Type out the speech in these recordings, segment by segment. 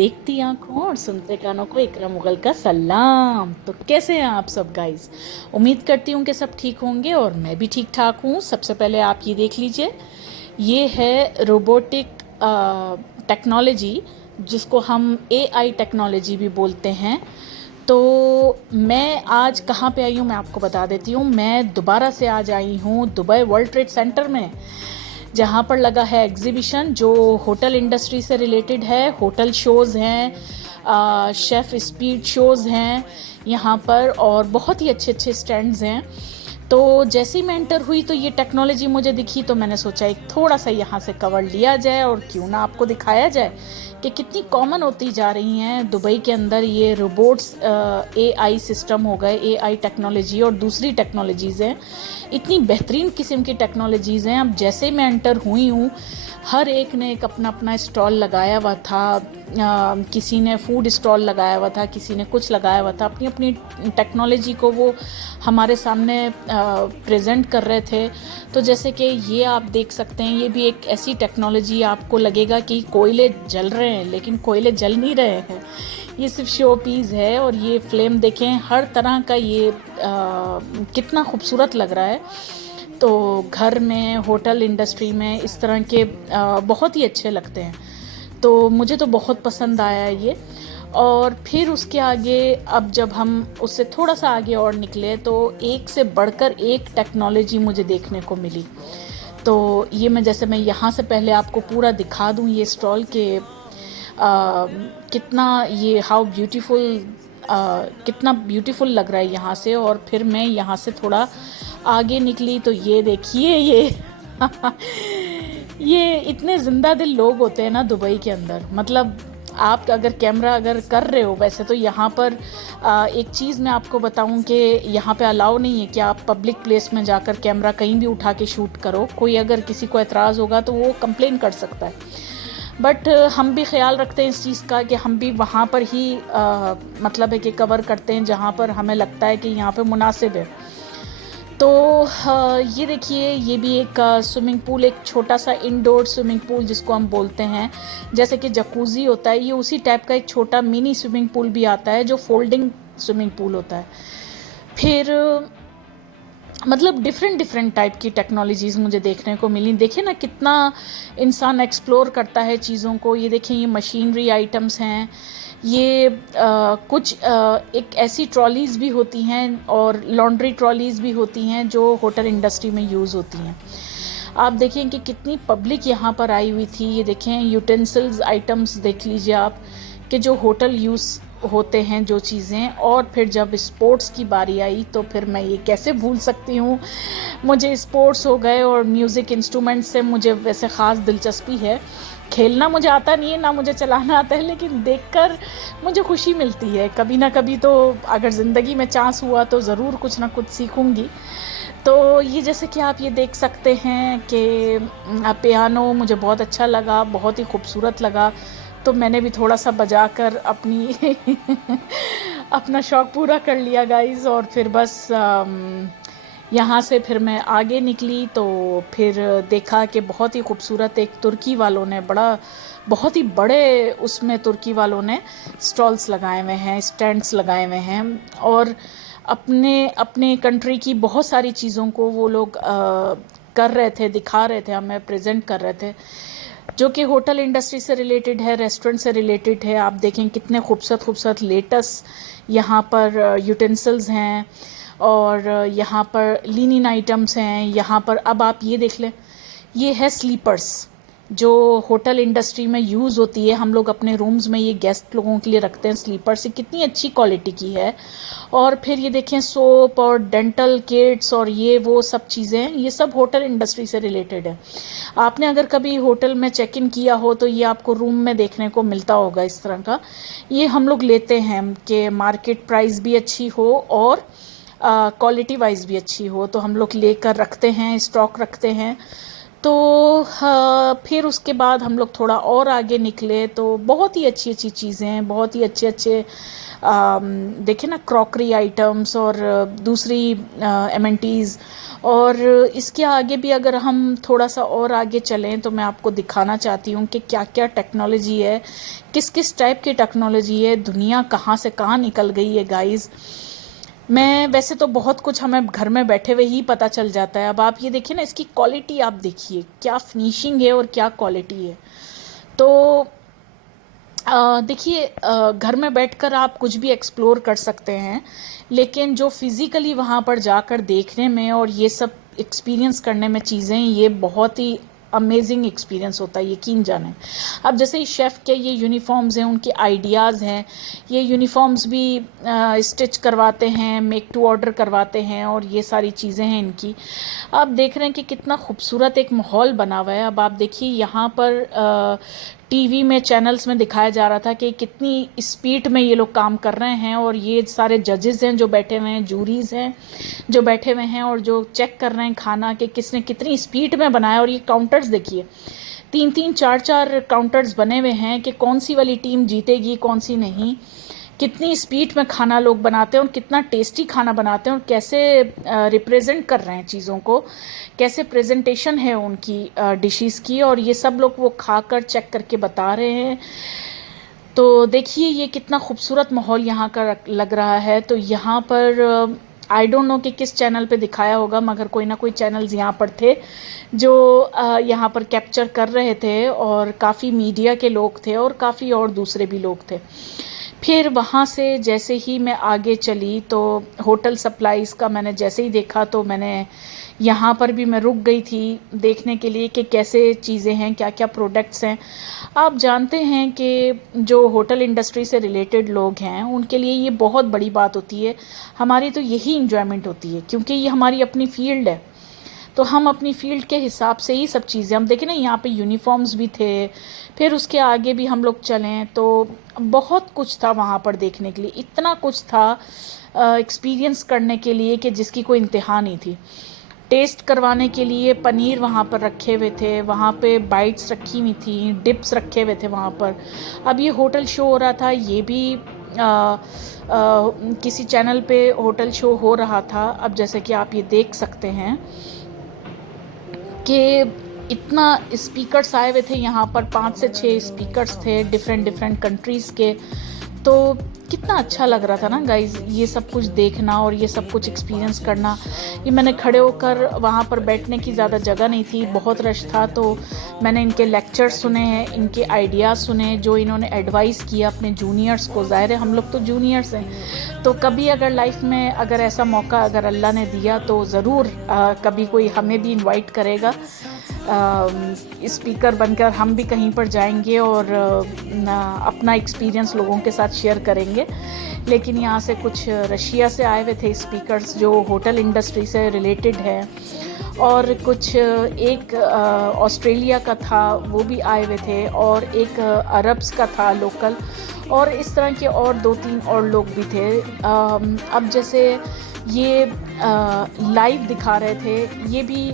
देखती आंखों और सुनते कानों को इकरा मुगल का सलाम। तो कैसे हैं आप सब गाइस? उम्मीद करती हूँ कि सब ठीक होंगे और मैं भी ठीक ठाक हूँ। सबसे पहले आप ये देख लीजिए, ये है रोबोटिक टेक्नोलॉजी, जिसको हम एआई टेक्नोलॉजी भी बोलते हैं। तो मैं आज कहाँ पे आई हूँ मैं आपको बता देती हूँ। मैं दोबारा से आज आई हूँ दुबई वर्ल्ड ट्रेड सेंटर में, जहाँ पर लगा है एग्जीबिशन जो होटल इंडस्ट्री से रिलेटेड है। होटल शोज़ हैं, शेफ़ स्पीड शोज़ हैं यहाँ पर, और बहुत ही अच्छे अच्छे स्टैंड्स हैं। तो जैसे ही मैं एंटर हुई तो ये टेक्नोलॉजी मुझे दिखी, तो मैंने सोचा एक थोड़ा सा यहाँ से कवर लिया जाए और क्यों ना आपको दिखाया जाए कि कितनी कॉमन होती जा रही हैं दुबई के अंदर ये रोबोट्स। एआई सिस्टम हो गए, एआई टेक्नोलॉजी और दूसरी टेक्नोलॉजीज़ हैं, इतनी बेहतरीन किस्म की टेक्नोलॉजीज़ हैं। अब जैसे ही मैं एंटर हुई हूँ, हर एक ने एक अपना अपना स्टॉल लगाया हुआ था। किसी ने फूड स्टॉल लगाया हुआ था, किसी ने कुछ लगाया हुआ था। अपनी अपनी टेक्नोलॉजी को वो हमारे सामने प्रेजेंट कर रहे थे। तो जैसे कि ये आप देख सकते हैं, ये भी एक ऐसी टेक्नोलॉजी, आपको लगेगा कि कोयले जल रहे हैं, लेकिन कोयले जल नहीं रहे हैं, ये सिर्फ शो पीस है। और ये फ्लेम देखें, हर तरह का ये कितना खूबसूरत लग रहा है। तो घर में, होटल इंडस्ट्री में इस तरह के बहुत ही अच्छे लगते हैं। तो मुझे तो बहुत पसंद आया है ये। और फिर उसके आगे, अब जब हम उससे थोड़ा सा आगे और निकले, तो एक से बढ़कर एक टेक्नोलॉजी मुझे देखने को मिली। तो ये मैं यहाँ से पहले आपको पूरा दिखा दूँ ये स्टॉल के कितना ये हाउ ब्यूटीफुल, कितना ब्यूटीफुल लग रहा है यहाँ से। और फिर मैं यहाँ से थोड़ा आगे निकली तो ये देखिए, ये ये इतने ज़िंदा दिल लोग होते हैं ना दुबई के अंदर। मतलब आप अगर कैमरा अगर कर रहे हो, वैसे तो यहाँ पर एक चीज़ मैं आपको बताऊं कि यहाँ पे अलाउ नहीं है कि आप पब्लिक प्लेस में जाकर कैमरा कहीं भी उठा के शूट करो। कोई अगर किसी को एतराज़ होगा तो वो कंप्लेन कर सकता है। बट हम भी ख्याल रखते हैं इस चीज़ का कि हम भी वहाँ पर ही मतलब है कि कवर करते हैं जहाँ पर हमें लगता है कि यहाँ पे मुनासिब है। तो ये देखिए, ये भी एक स्विमिंग पूल, एक छोटा सा इंडोर स्विमिंग पूल जिसको हम बोलते हैं। जैसे कि जकूज़ी होता है, ये उसी टाइप का एक छोटा मिनी स्विमिंग पूल भी आता है जो फोल्डिंग स्विमिंग पूल होता है। फिर मतलब डिफरेंट डिफरेंट टाइप की टेक्नोलॉजीज़ मुझे देखने को मिली। देखिए ना कितना इंसान एक्सप्लोर करता है चीज़ों को। ये देखें, ये मशीनरी आइटम्स हैं। ये कुछ एक ऐसी ट्रॉलीज़ भी होती हैं और लॉन्ड्री ट्रॉलीज़ भी होती हैं जो होटल इंडस्ट्री में यूज़ होती हैं। आप देखें कि कितनी पब्लिक यहाँ पर आई हुई थी। ये देखें, यूटेंसिल्स आइटम्स देख लीजिए आप, कि जो होटल यूज़ होते हैं जो चीज़ें। और फिर जब स्पोर्ट्स की बारी आई तो फिर मैं ये कैसे भूल सकती हूँ। मुझे स्पोर्ट्स हो गए, और म्यूज़िक इंस्ट्रूमेंट से मुझे वैसे ख़ास दिलचस्पी है। खेलना मुझे आता नहीं है, ना मुझे चलाना आता है, लेकिन देखकर मुझे खुशी मिलती है। कभी ना कभी तो अगर ज़िंदगी में चांस हुआ तो ज़रूर कुछ ना कुछ सीखूँगी। तो ये जैसे कि आप ये देख सकते हैं कि पियानो मुझे बहुत अच्छा लगा, बहुत ही खूबसूरत लगा। तो मैंने भी थोड़ा सा बजा कर अपनी अपना शौक़ पूरा कर लिया गाइज़। और फिर बस यहाँ से फिर मैं आगे निकली तो फिर देखा कि बहुत ही खूबसूरत एक तुर्की वालों ने बहुत ही बड़े उसमें तुर्की वालों ने स्टॉल्स लगाए हुए हैं, स्टैंड्स लगाए हुए हैं। और अपने अपने कंट्री की बहुत सारी चीज़ों को वो लोग कर रहे थे, दिखा रहे थे, हमें प्रेजेंट कर रहे थे, जो कि होटल इंडस्ट्री से रिलेटेड है, रेस्टोरेंट से रिलेटेड है। आप देखें कितने खूबसूरत खूबसूरत लेटेस्ट यहाँ पर यूटेंसिल्स हैं, और यहाँ पर लिनिन आइटम्स हैं। यहाँ पर अब आप ये देख लें, ये है स्लीपर्स जो होटल इंडस्ट्री में यूज़ होती है। हम लोग अपने रूम्स में ये गेस्ट लोगों के लिए रखते हैं स्लीपर्स, ये कितनी अच्छी क्वालिटी की है। और फिर ये देखें, सोप और डेंटल किट्स और ये वो सब चीज़ें, ये सब होटल इंडस्ट्री से रिलेटेड है। आपने अगर कभी होटल में चेक इन किया हो तो ये आपको रूम में देखने को मिलता होगा इस तरह का। ये हम लोग लेते हैं कि मार्केट प्राइस भी अच्छी हो और क्वालिटी वाइज भी अच्छी हो, तो हम लोग लेकर रखते हैं, स्टॉक रखते हैं। तो फिर उसके बाद हम लोग थोड़ा और आगे निकले तो बहुत ही अच्छी अच्छी चीज़ें हैं, बहुत ही अच्छे अच्छे देखे ना क्रॉकरी आइटम्स और दूसरी एमेंटीज़। और इसके आगे भी अगर हम थोड़ा सा और आगे चलें तो मैं आपको दिखाना चाहती हूँ कि क्या क्या टेक्नोलॉजी है, किस किस टाइप की टेक्नोलॉजी है, दुनिया कहाँ से कहाँ निकल गई है गाइस। मैं वैसे तो बहुत कुछ हमें घर में बैठे हुए ही पता चल जाता है। अब आप ये देखिए ना, इसकी क्वालिटी आप देखिए, क्या फिनिशिंग है और क्या क्वालिटी है। तो देखिए, घर में बैठकर आप कुछ भी एक्सप्लोर कर सकते हैं, लेकिन जो फिज़िकली वहाँ पर जाकर देखने में और ये सब एक्सपीरियंस करने में चीज़ें, ये बहुत ही अमेजिंग एक्सपीरियंस होता है, यकीन जाने। अब जैसे ही शेफ़ के ये यूनिफॉर्म्स हैं, उनके आइडियाज़ हैं, ये यूनिफॉर्म्स भी स्टिच करवाते हैं, मेक टू ऑर्डर करवाते हैं, और ये सारी चीज़ें हैं इनकी। आप देख रहे हैं कि कितना खूबसूरत एक माहौल बना हुआ है। अब आप देखिए यहाँ पर टीवी में, चैनल्स में दिखाया जा रहा था कि कितनी स्पीड में ये लोग काम कर रहे हैं, और ये सारे जजेस हैं जो बैठे हुए हैं, जूरीज हैं जो बैठे हुए हैं और जो चेक कर रहे हैं खाना कि किसने कितनी स्पीड में बनाया। और ये काउंटर्स देखिए, 3-3, 4-4 काउंटर्स बने हुए हैं कि कौन सी वाली टीम जीतेगी, कौन सी नहीं। कितनी स्पीड में खाना लोग बनाते हैं और कितना टेस्टी खाना बनाते हैं, और कैसे रिप्रेजेंट कर रहे हैं चीज़ों को, कैसे प्रेजेंटेशन है उनकी डिशेस की, और ये सब लोग वो खाकर चेक करके बता रहे हैं। तो देखिए ये कितना खूबसूरत माहौल यहाँ का लग रहा है। तो यहाँ पर आई डोंट नो कि किस चैनल पे दिखाया होगा, मगर कोई ना कोई चैनल्स यहाँ पर थे जो यहाँ पर कैप्चर कर रहे थे, और काफ़ी मीडिया के लोग थे और काफ़ी और दूसरे भी लोग थे। फिर वहाँ से जैसे ही मैं आगे चली तो होटल सप्लाईज़ का मैंने जैसे ही देखा, तो मैंने यहाँ पर भी मैं रुक गई थी देखने के लिए कि कैसे चीज़ें हैं, क्या क्या प्रोडक्ट्स हैं। आप जानते हैं कि जो होटल इंडस्ट्री से रिलेटेड लोग हैं उनके लिए ये बहुत बड़ी बात होती है। हमारी तो यही इन्जॉयमेंट होती है, क्योंकि ये हमारी अपनी फील्ड है। तो हम अपनी फील्ड के हिसाब से ही सब चीज़ें, हम देखें ना, यहाँ पे यूनिफॉर्म्स भी थे। फिर उसके आगे भी हम लोग चलें तो बहुत कुछ था वहाँ पर देखने के लिए, इतना कुछ था एक्सपीरियंस करने के लिए कि जिसकी कोई इंतहा नहीं थी। टेस्ट करवाने के लिए पनीर वहाँ पर रखे हुए थे, वहाँ पे बाइट्स रखी हुई थी, डिप्स रखे हुए थे वहाँ पर। अब ये होटल शो हो रहा था, ये भी किसी चैनल पे होटल शो हो रहा था। अब जैसे कि आप ये देख सकते हैं कि इतना स्पीकर्स आए हुए थे यहाँ पर, 5 से 6 स्पीकर्स थे डिफरेंट डिफरेंट कंट्रीज़ के। तो कितना अच्छा लग रहा था ना गाइज, ये सब कुछ देखना और ये सब कुछ एक्सपीरियंस करना। ये मैंने खड़े होकर, वहाँ पर बैठने की ज़्यादा जगह नहीं थी, बहुत रश था, तो मैंने इनके लेक्चर्स सुने हैं, इनके आइडियाज़ सुने, जो इन्होंने एडवाइस किया अपने जूनियर्स को। ज़ाहिर है हम लोग तो जूनियर्स हैं, तो कभी अगर लाइफ में अगर ऐसा मौका अगर अल्लाह ने दिया तो ज़रूर कभी कोई हमें भी इनवाइट करेगा स्पीकर बनकर, हम भी कहीं पर जाएंगे और अपना एक्सपीरियंस लोगों के साथ शेयर करेंगे। लेकिन यहाँ से कुछ रशिया से आए हुए थे स्पीकर्स जो होटल इंडस्ट्री से रिलेटेड है, और कुछ एक ऑस्ट्रेलिया का था वो भी आए हुए थे, और एक अरब्स का था लोकल, और इस तरह के और 2-3 और लोग भी थे। अब जैसे ये लाइव दिखा रहे थे, ये भी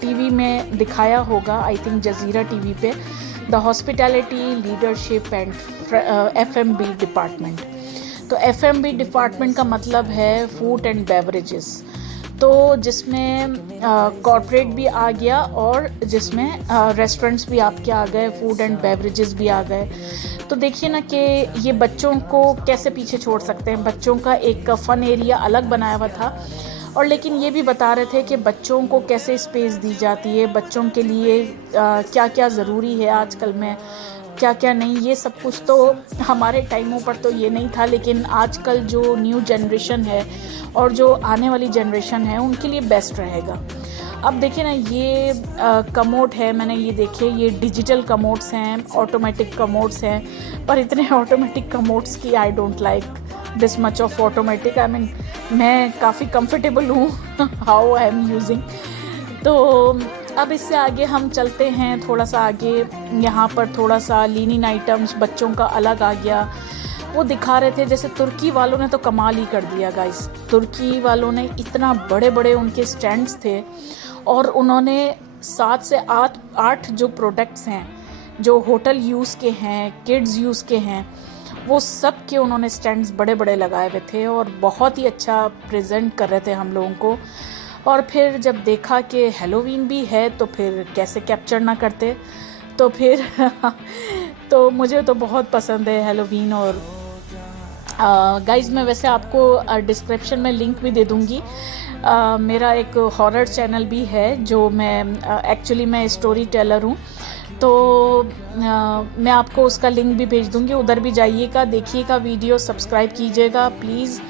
टीवी में दिखाया होगा, आई थिंक जज़ीरा टीवी पे, the hospitality leadership and FMB department. तो एफएमबी डिपार्टमेंट का मतलब है फूड एंड बेवरेजेस, तो जिसमें कॉर्पोरेट भी आ गया और जिसमें रेस्टोरेंट्स भी आपके आ गए, फूड एंड बेवरेजेस भी आ गए। तो देखिए ना कि ये बच्चों को कैसे पीछे छोड़ सकते हैं। बच्चों का एक फ़न एरिया अलग बनाया हुआ था, और लेकिन ये भी बता रहे थे कि बच्चों को कैसे स्पेस दी जाती है, बच्चों के लिए क्या क्या ज़रूरी है आजकल में, क्या क्या नहीं। ये सब कुछ तो हमारे टाइमों पर तो ये नहीं था, लेकिन आजकल जो न्यू जनरेशन है और जो आने वाली जनरेशन है उनके लिए बेस्ट रहेगा। अब देखिए ना, ये कमोड है, मैंने ये देखे, ये डिजिटल कमोड्स हैं, ऑटोमेटिक कमोड्स हैं, पर इतने ऑटोमेटिक कमोड्स की I don't like this much of automatic. I mean मैं काफ़ी कंफर्टेबल हूँ हाउ आई एम यूजिंग। तो अब इससे आगे हम चलते हैं, थोड़ा सा आगे यहाँ पर थोड़ा सा लीनिन आइटम्स बच्चों का अलग आ गया, वो दिखा रहे थे। जैसे तुर्की वालों ने तो कमाल ही कर दिया गाइस, तुर्की वालों ने इतना बड़े बड़े उनके स्टैंड्स थे, और उन्होंने 7 से 8 जो प्रोडक्ट्स हैं जो होटल यूज़ के हैं, किड्स यूज़ के हैं, वो सब के उन्होंने स्टैंड्स बड़े बड़े लगाए हुए थे और बहुत ही अच्छा प्रेजेंट कर रहे थे हम लोगों को। और फिर जब देखा कि हैलोवीन भी है तो फिर कैसे कैप्चर ना करते, तो फिर तो मुझे तो बहुत पसंद है हैलोवीन। और गाइज़ मैं वैसे आपको डिस्क्रिप्शन में लिंक भी दे दूँगी। मेरा एक हॉरर चैनल भी है जो मैं एक्चुअली मैं स्टोरी टेलर हूँ, तो मैं आपको उसका लिंक भी भेज दूँगी, उधर भी जाइएगा, देखिएगा वीडियो, सब्सक्राइब कीजिएगा प्लीज़।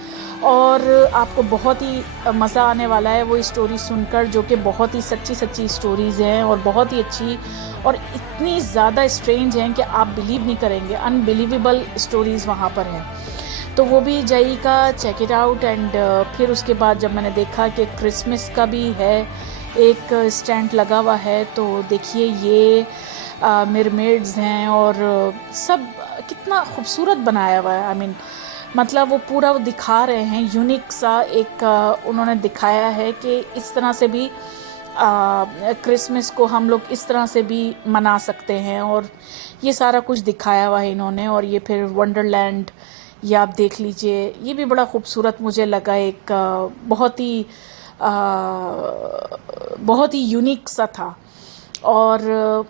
और आपको बहुत ही मज़ा आने वाला है वो स्टोरी सुनकर, जो कि बहुत ही सच्ची स्टोरीज़ हैं और बहुत ही अच्छी और इतनी ज़्यादा स्ट्रेंज हैं कि आप बिलीव नहीं करेंगे, अनबिलीवेबल स्टोरीज़ वहाँ पर हैं। तो वो भी जाइएगा, चेक इट आउट। एंड फिर उसके बाद जब मैंने देखा कि क्रिसमस का भी है एक स्टैंड लगा हुआ है, तो देखिए ये मरमेड्स हैं और सब कितना खूबसूरत बनाया हुआ है। आई मीन मतलब वो पूरा वो दिखा रहे हैं, यूनिक सा एक उन्होंने दिखाया है कि इस तरह से भी क्रिसमस को हम लोग इस तरह से भी मना सकते हैं, और ये सारा कुछ दिखाया हुआ है इन्होंने। और ये फिर वंडरलैंड ये आप देख लीजिए, ये भी बड़ा खूबसूरत मुझे लगा, एक बहुत ही यूनिक सा था और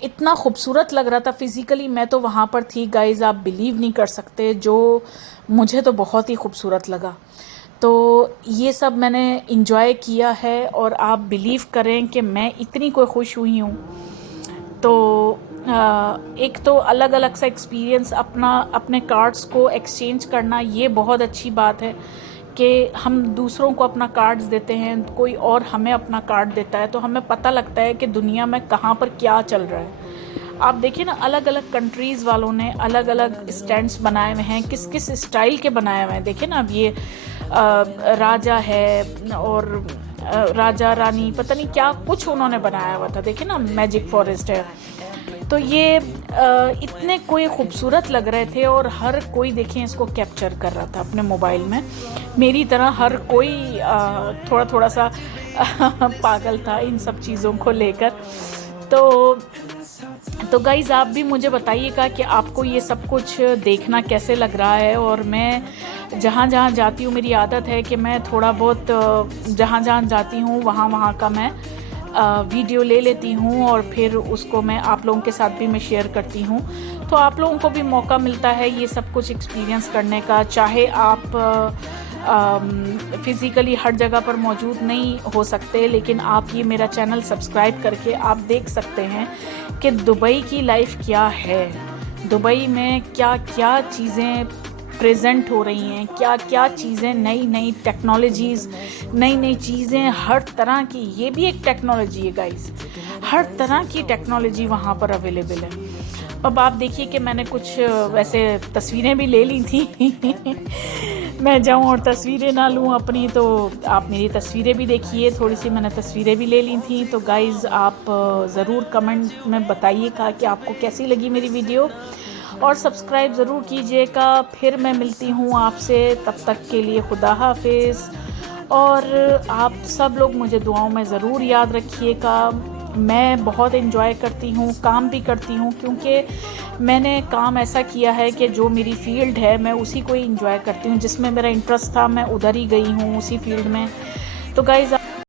इतना खूबसूरत लग रहा था फिज़िकली। मैं तो वहाँ पर थी गाइज़, आप बिलीव नहीं कर सकते, जो मुझे तो बहुत ही खूबसूरत लगा। तो ये सब मैंने इंजॉय किया है और आप बिलीव करें कि मैं इतनी कोई खुश हुई हूँ। तो एक तो अलग अलग सा एक्सपीरियंस, अपने कार्ड्स को एक्सचेंज करना, ये बहुत अच्छी बात है कि हम दूसरों को अपना कार्ड्स देते हैं, कोई और हमें अपना कार्ड देता है, तो हमें पता लगता है कि दुनिया में कहाँ पर क्या चल रहा है। आप देखिए ना, अलग अलग कंट्रीज़ वालों ने अलग अलग स्टैंड्स बनाए हुए हैं, किस किस स्टाइल के बनाए हुए हैं। देखिए ना, अब ये राजा है और राजा रानी, पता नहीं क्या कुछ उन्होंने बनाया हुआ था। देखिए ना, मैजिक फॉरेस्ट है। तो ये इतने कोई खूबसूरत लग रहे थे और हर कोई देखें इसको कैप्चर कर रहा था अपने मोबाइल में। मेरी तरह हर कोई थोड़ा थोड़ा सा पागल था इन सब चीज़ों को लेकर। तो गाइज़ आप भी मुझे बताइएगा कि आपको ये सब कुछ देखना कैसे लग रहा है। और मैं जहाँ जहाँ जाती हूँ, मेरी आदत है कि मैं थोड़ा बहुत जहाँ जहाँ जाती हूँ वहाँ का मैं वीडियो ले लेती हूँ और फिर उसको मैं आप लोगों के साथ भी मैं शेयर करती हूँ, तो आप लोगों को भी मौका मिलता है ये सब कुछ एक्सपीरियंस करने का। चाहे आप फ़िज़िकली हर जगह पर मौजूद नहीं हो सकते, लेकिन आप ये मेरा चैनल सब्सक्राइब करके आप देख सकते हैं कि दुबई की लाइफ क्या है, दुबई में क्या क्या चीज़ें प्रेजेंट हो रही हैं, क्या क्या चीज़ें, नई नई टेक्नोलॉजीज़, नई नई चीज़ें, हर तरह की। ये भी एक टेक्नोलॉजी है गाइस, हर तरह की टेक्नोलॉजी वहाँ पर अवेलेबल है। अब आप देखिए कि मैंने कुछ वैसे तस्वीरें भी ले ली थी मैं जाऊँ और तस्वीरें ना लूँ अपनी, तो आप मेरी तस्वीरें भी देखिए, थोड़ी सी मैंने तस्वीरें भी ले ली थी। तो गाइज़ आप ज़रूर कमेंट में बताइएगा कि आपको कैसी लगी मेरी वीडियो, और सब्सक्राइब ज़रूर कीजिएगा। फिर मैं मिलती हूँ आपसे, तब तक के लिए खुदा हाफिज़। और आप सब लोग मुझे दुआओं में ज़रूर याद रखिएगा। मैं बहुत एंजॉय करती हूँ, काम भी करती हूँ, क्योंकि मैंने काम ऐसा किया है कि जो मेरी फ़ील्ड है मैं उसी को ही एंजॉय करती हूँ, जिसमें मेरा इंटरेस्ट था मैं उधर ही गई हूँ, उसी फील्ड में। तो गाइज़